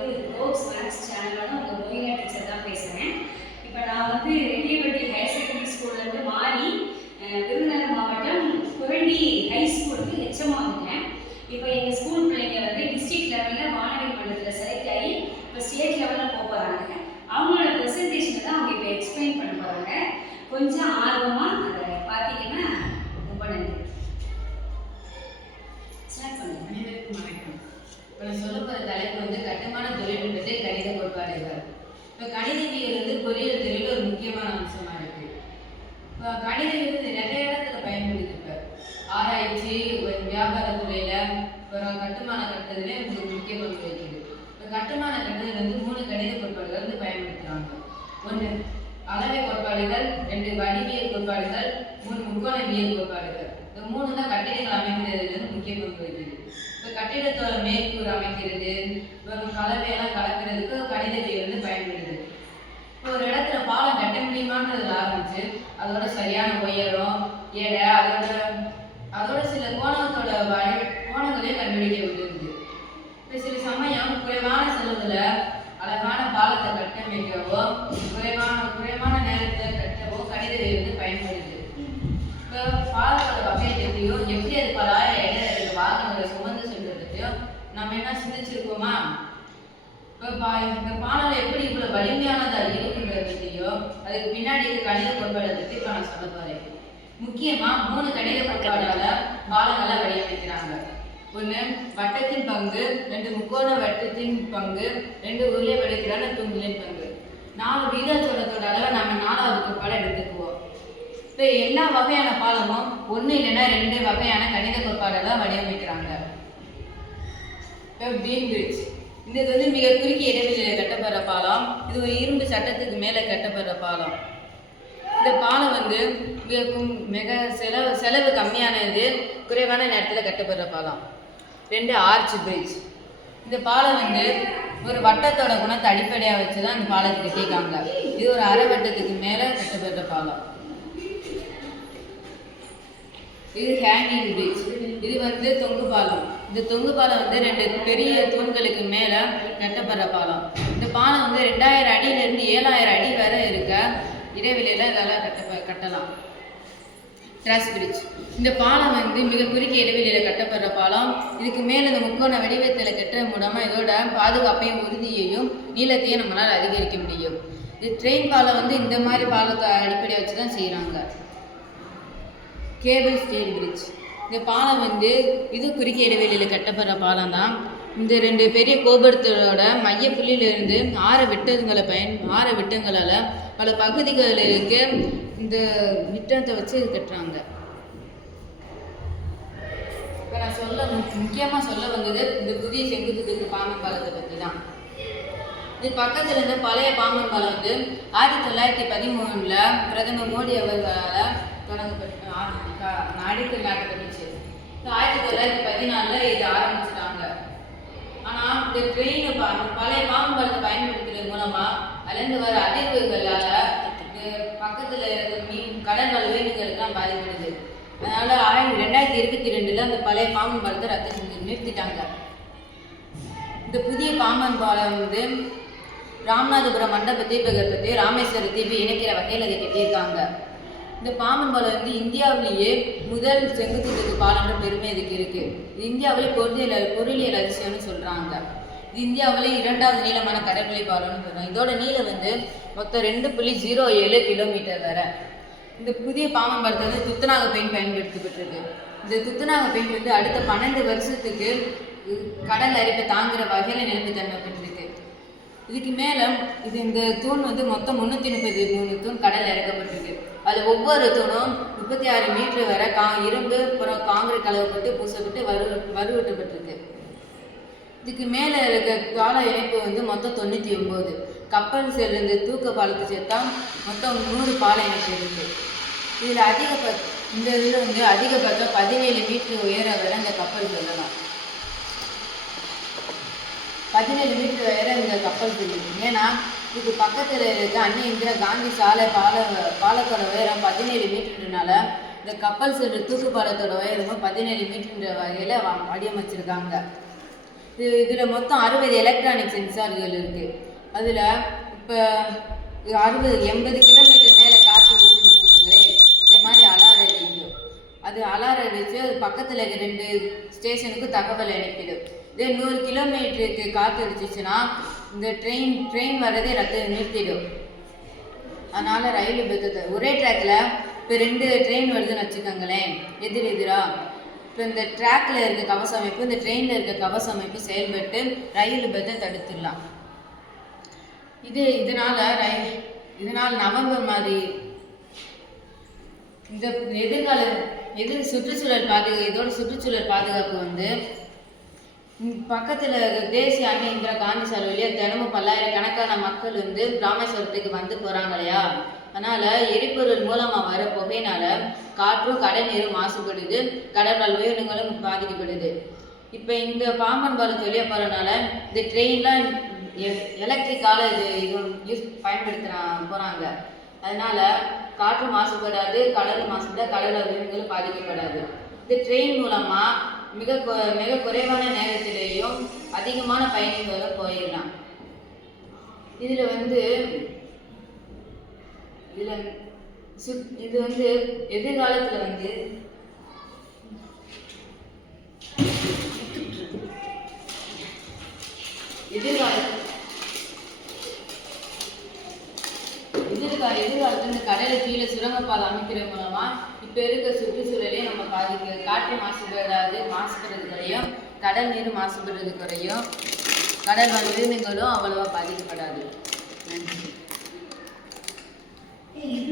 வந்து rogues maths சேனலோட உங்கள் மொழியா டீச்சர் தான் பேசுகிறேன் இப்போ நான் வந்து ரெட்டியப்பட்டி ஹையர் செகண்டரி ஸ்கூல்லேருந்து மாறி விருதுநகர் மாவட்டம் குரண்டி ஹை ஸ்கூலுக்கு எச்சமாக வந்துட்டேன். இப்போ எங்கள் ஸ்கூல் பிள்ளைங்க வந்து டிஸ்ட்ரிக்ட் லெவலில் மாணவி மன்றத்தில் செலக்ட் ஆகி இப்போ ஸ்டேட் லெவலில் போக போகிறாங்க அவங்களோட ப்ரெசன்டேஷனை தான் அவங்க இப்போ எக்ஸ்பிளைன் பண்ண போகிறாங்க கொஞ்சம் ஆர்வமாக அதை பார்த்தீங்கன்னா ரொம்ப நன்றி ஸ்டார்ட் பண்ணுங்க அனைவருக்கும் வணக்கம் இப்போ நான் சொல்ல போகிற தலைப்பு வந்து கட்டுமான தொழில்நுட்பத்தை கணித கோட்பாடுகள் இப்போ கணிதவியல் வந்து பொறியியல் துறையில் ஒரு முக்கியமான அம்சமாக இருக்கு இப்போ விருது வந்து நிறைய இடத்துல பயன்படுது இப்போ. ஆராய்ச்சி ஒரு வியாபாரத்துறையில் அப்புறம் கட்டுமான கட்டுறதுல ஒரு முக்கிய பங்கு வகிக்குது. இப்போ கட்டுமான கட்டுறது வந்து மூணு கணித கோட்பாடுகள் வந்து பயன்படுத்துகிறாங்க ஒன்று அளவை கோட்பாடுகள் ரெண்டு வடிவியல் கோட்பாடுகள் மூணு முக்கோணவியல் கோட்பாடுகள். இந்த மூணு தான் கட்டிடங்கள் அமைக்கிறதுல வந்து முக்கிய பங்கு வகிக்குது. இப்போ கட்டிடத்தோட மேற்கூறு அமைக்கிறது இப்போ கலவையெல்லாம் கலக்கிறதுக்கு கணிதத்தை வந்து பயன்படுது. இப்போ ஒரு இடத்துல பாலம் கட்ட முடியுமான்றதுல ஆரம்பிச்சு அதோட சரியான உயரம் எடை அதோட அதோட சில கோணத்தோட வழி கோணங்களையும் கண்டுபிடிக்க உதவுது. இப்போ சில சமயம் குறைவான செலவில் அழகான பாலத்தை கட்டமைக்கவோ குறைவான குறைவான நேரத்தில் கட்டவோ கணித வந்து பயன்படுது. இப்போ பாலத்தோட வகையை பற்றியும் எப்படி அது பலாயிரம் இடம் இருக்கிற வாகனங்களை சுமந்து செல்றதையும் நம்ம என்ன சிந்திச்சிருக்கோமா? இந்த பாடல் எப்படி இவ்வளோ வலிமையானதா இருக்குன்றதையோ அதுக்கு பின்னாடி இருக்க கணித கோட்பாடை பத்தி நான் சொல்ல போகிறேன் முக்கியமாக மூணு கணித கோட்பாடால பாலங்களை வடிவமைக்கிறாங்க. ஒன்று வட்டத்தின் பங்கு ரெண்டு முக்கோண வட்டத்தின் பங்கு ரெண்டு உருளை வடிக்கிறான தூண்களின் பங்கு. நாலு வீதாச்சோளத்தோட அளவை நம்ம நாலாவது கோட்பாடை எடுத்துக்குவோம். இப்போ எல்லா வகையான பாலமும் ஒன்று இல்லைன்னா ரெண்டு வகையான கணித கோட்பாடை வடிவமைக்கிறாங்க. இப்போ பீம் பிரிட்ஜ். இது வந்து மிக குறுகிய இடைவெளியில் கட்டப்படுற பாலம். இது ஒரு இரும்பு சட்டத்துக்கு மேலே கட்டப்படுற பாலம். இந்த பாலம் வந்து மிகவும் மிக செலவு செலவு கம்மியானது குறைவான நேரத்தில் கட்டப்படுற பாலம். ரெண்டு ஆர்ச் பிரிட்ஜ் இந்த பாலம் வந்து ஒரு வட்டத்தோட குணத்தை அடிப்படையாக வச்சு தான் இந்த பாலத்தை கட்டியிருக்காங்க இது ஒரு அரை வட்டத்துக்கு மேலே கட்டப்படுற பாலம். இது ஹேங்கிங் பிரிட்ஜ் இது வந்து தொங்கு பாலம். இந்த தொங்கு பாலம் வந்து ரெண்டு பெரிய தூண்களுக்கு மேலே கட்டப்படுற பாலம். இந்த பாலம் வந்து ரெண்டாயிரம் அடியிலேருந்து ஏழாயிரம் அடி வரை இருக்க இடைவெளியில் இதெல்லாம் கட்ட கட்டலாம். கிராஸ் பிரிட்ஜ் இந்த பாலம் வந்து மிக குறுகிய இடைவெளியில் கட்டப்படுற பாலம். இதுக்கு மேலே இந்த முக்கோண வடிவத்தில் கட்டுற மூலமாக இதோட பாதுகாப்பையும் உறுதியையும் நீளத்தையும் நம்மளால் அதிகரிக்க முடியும். இது ட்ரெயின் பாலம் வந்து இந்த மாதிரி பாலத்தை அடிப்படையாக வச்சு தான் செய்கிறாங்க கேபிள் ஸ்டேட் பிரிட்ஜ் இந்த பாலம் வந்து இது குறுகிய இடைவெளியில் கட்டப்படுற பாலம் தான். இந்த ரெண்டு பெரிய கோபுரத்தோட மைய புள்ளியிலிருந்து ஆற விட்டங்களை பயன் ஆற விட்டங்களால் பல பகுதிகளுக்கு இந்த விட்டத்தை வச்சு கட்டுறாங்க. இப்போ நான் சொல்ல முக்கியமாக சொல்ல வந்தது இந்த புதிய செங்குத்துக்கு பாம்பன் பாலத்தை பற்றி தான். இது பக்கத்தில் இருந்த பழைய பாம்பன் பாலம் வந்து ஆயிரத்தி தொள்ளாயிரத்தி பதிமூணில் பிரதமர் மோடி அவர்களால் தொடங்கப்பட்டு அடிக்கல் நாட்டப்பட்டுச்சு பதினாலில் இதை ஆரம்பிச்சிட்டாங்க. ஆனால் இந்த ட்ரெயின் பழைய பாம்பன் பயன்படுத்துறது மூலமாக அலைந்து வர அதிர்வுகளால் பக்கத்தில் இருக்கிற மீன் கடல் வாழ் உயிரினங்களுக்குலாம் பாதிப்படுது. அதனால் ஆயிரத்தி ரெண்டாயிரத்தி இருபத்தி ரெண்டில் அந்த பழைய பாம்பன் பாலத்தை ரத்து செஞ்சு நிறுத்திட்டாங்க. இந்த புதிய பாம்பன் பாலம் வந்து ராமநாதபுரம் மண்டப தீபகற்பத்தை ராமேஸ்வர தீபி இணைக்கிற வகையில் அதை கட்டியிருக்காங்க. இந்த பாம்பன் பாலம் வந்து இந்தியாவிலேயே முதல் செங்குத்துக்கு பாலம்ன்ற பெருமை இதுக்கு இருக்கு. இந்தியாவிலே பொருளியல் பொருளியல் அதிசயம்னு சொல்றாங்க. இது இந்தியாவிலே இரண்டாவது நீளமான கடற்கரை பாலம்னு சொல்றாங்க. இதோட நீளம் வந்து மொத்தம் ரெண்டு புள்ளி ஜீரோ ஏழு கிலோமீட்டர் வரை. இந்த புதிய பாம்பன் பாலத்தை வந்து துத்தநாக பெயிண்ட் பயன்படுத்தப்பட்டிருக்கு. இந்த துத்தநாக பெயிண்ட் வந்து அடுத்த பன்னெண்டு வருஷத்துக்கு கடல் அரிப்பை தாங்குற வகையில் நிலைப்புத்தன்மை பெற்றிருக்கு இதுக்கு மேலே இது இந்த தூண் வந்து மொத்தம் முந்நூற்றி முப்பது மூணு தூண் கடல் இறக்கப்பட்டிருக்கு. அதில் ஒவ்வொரு தூணும் முப்பத்தி ஆறு மீட்டர் வரை கா இரும்பு அப்புறம் காங்கிரீட் கலவைப்பட்டு பூசப்பட்டு வரு வலுவூட்டப்பட்டிருக்கு. இதுக்கு மேலே இருக்க கால இணைப்பு வந்து மொத்தம் தொண்ணூற்றி ஒம்பது கப்பல் சேர்ந்து தூக்க பாலத்தை சேர்த்தா மொத்தம் நூறு பால இணைப்பு இருக்குது இதில் அதிகபட்ச இந்த இதில் வந்து அதிகபட்சம் பதினேழு மீட்டர் உயர வரை இந்த கப்பல் செல்லலாம். பதினேழு மீட்டர் உயர இந்த கப்பல் செல்லுது. ஏன்னா இதுக்கு பக்கத்தில் இருக்க அன்னை இந்திரா காந்தி சாலை பால பாலத்தோட உயரம் பதினேழு மீட்டர்னால இந்த கப்பல் சென்று தூக்கு பாலத்தோட உயரமும் பதினேழு மீட்டர்ன்ற வகையில் வடிவமைச்சிருக்காங்க. இது இதில் மொத்தம் அறுபது எலக்ட்ரானிக் சென்சார்கள் இருக்குது அதில் இப்போ அறுபது எண்பது கிலோமீட்டர் மேலே காற்று வீசுன்னு வச்சுக்கோங்களேன். இந்த மாதிரி அலாரம் அடிக்கும் அது அலாரம் அடித்து அது பக்கத்தில் இருக்க ரெண்டு ஸ்டேஷனுக்கு தகவல் அனுப்பிடும். இதே நூறு கிலோமீட்டருக்கு காற்று அடிச்சிச்சுன்னா இந்த ட்ரெயின் ட்ரெயின் வர்றதே ரத்து நிறுத்திடும் அதனால் ரயில் விபத்து ஒரே ட்ராக்கில் இப்போ ரெண்டு ட்ரெயின் வருதுன்னு வச்சுக்கோங்களேன். எதிர் எதிரா. இப்போ இந்த ட்ராக்ல இருக்க கவச அமைப்பு இந்த ட்ரெயினில் இருக்க கவச அமைப்பு செயல்பட்டு ரயில் விபத்தை தடுத்துடலாம். இது இதனால் ரயில் இதனால் நவம்பர் மாதிரி இந்த எதிர்கால எதிர் சுற்றுச்சூழல் பாதுகா இதோட சுற்றுச்சூழல் பாதுகாப்பு வந்து பக்கத்தில் தேசிய அன்னை இந்திரா காந்தி சாலை வழியாக தினமும் பல்லாயிரக்கணக்கான மக்கள் வந்து ராமேஸ்வரத்துக்கு வந்து போகிறாங்க இல்லையா அதனால் எரிபொருள் மூலமாக வர புகையினால காற்றும் கடல் நீரும் மாசுபடுது. கடல் உயிரினங்களும் பாதிக்கப்படுது. இப்போ இந்த பாம்பன் பாலத்து வழியா போகிறனால இந்த ட்ரெயின்லாம் எலக்ட்ரிக்கால் இது இது யூஸ் பயன்படுத்துகிறான் போகிறாங்க அதனால் காற்று மாசுபடாது கடல் மாசுபடாது கடல் உயிரினங்களும் பாதிக்கப்படாது. இந்த ட்ரெயின் மூலமாக மிக மிக குறைவான நேரத்திலேயும் அதிகமான பயணிகளும் போயிடலாம். இதில் வந்து இதில் சு இது வந்து எதிர்காலத்தில் வந்து எதிர்கால எதிர்கால எதிர்காலத்துல இந்த கடலை கீழே சுரங்கப்பாதை அமைக்கிற மூலமா இப்ப இருக்க சுற்றுச்சூழலையும் நம்ம பாதிக்க காற்று மாசுபடாது மாசுபடுறது குறையும் கடல் நீர் மாசுபடுறது குறையும் கடல் உயிரினங்களும் அவ்வளவா பாதிக்கப்படாது. நன்றி.